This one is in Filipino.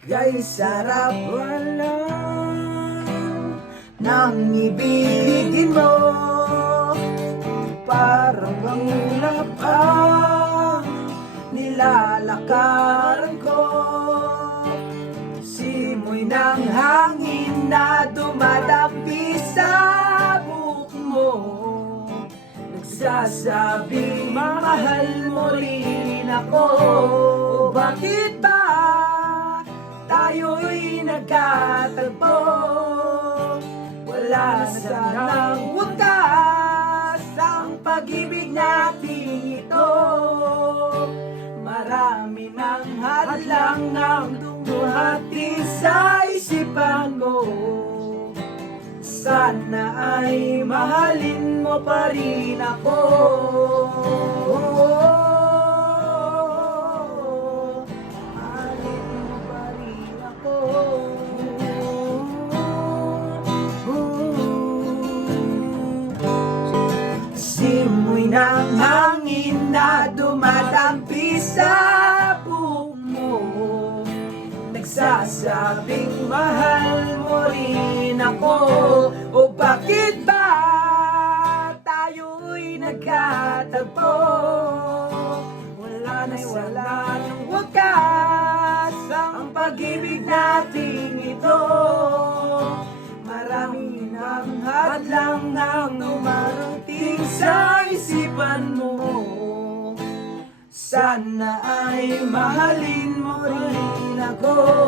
Kay sarap nang ibigin mo. Parang ang lapang nilalakaran ko. Simoy ng hangin na dumadampi sa buhok mo. Nagsasabing mahal mo rin ako. O bakit ba tayo'y nagkatagpo? Wala na sanang wakas ang pag-ibig natin ito. Marami ng hadlang ang dumating sa isipan mo. Sana ay mahalin mo pa rin ako. Mahalin mo pa rin ako. Simoy ng hangin na dumadampi sa buhok mo. Nagsasabing mahal mo rin ako. O bakit ba tayo'y nagkatagpo? Wala nang wakas ang pag-ibig natin ito. Marami ng hadlang ang dumarating sa isipan mo. Sana ay mahalin mo rin ako.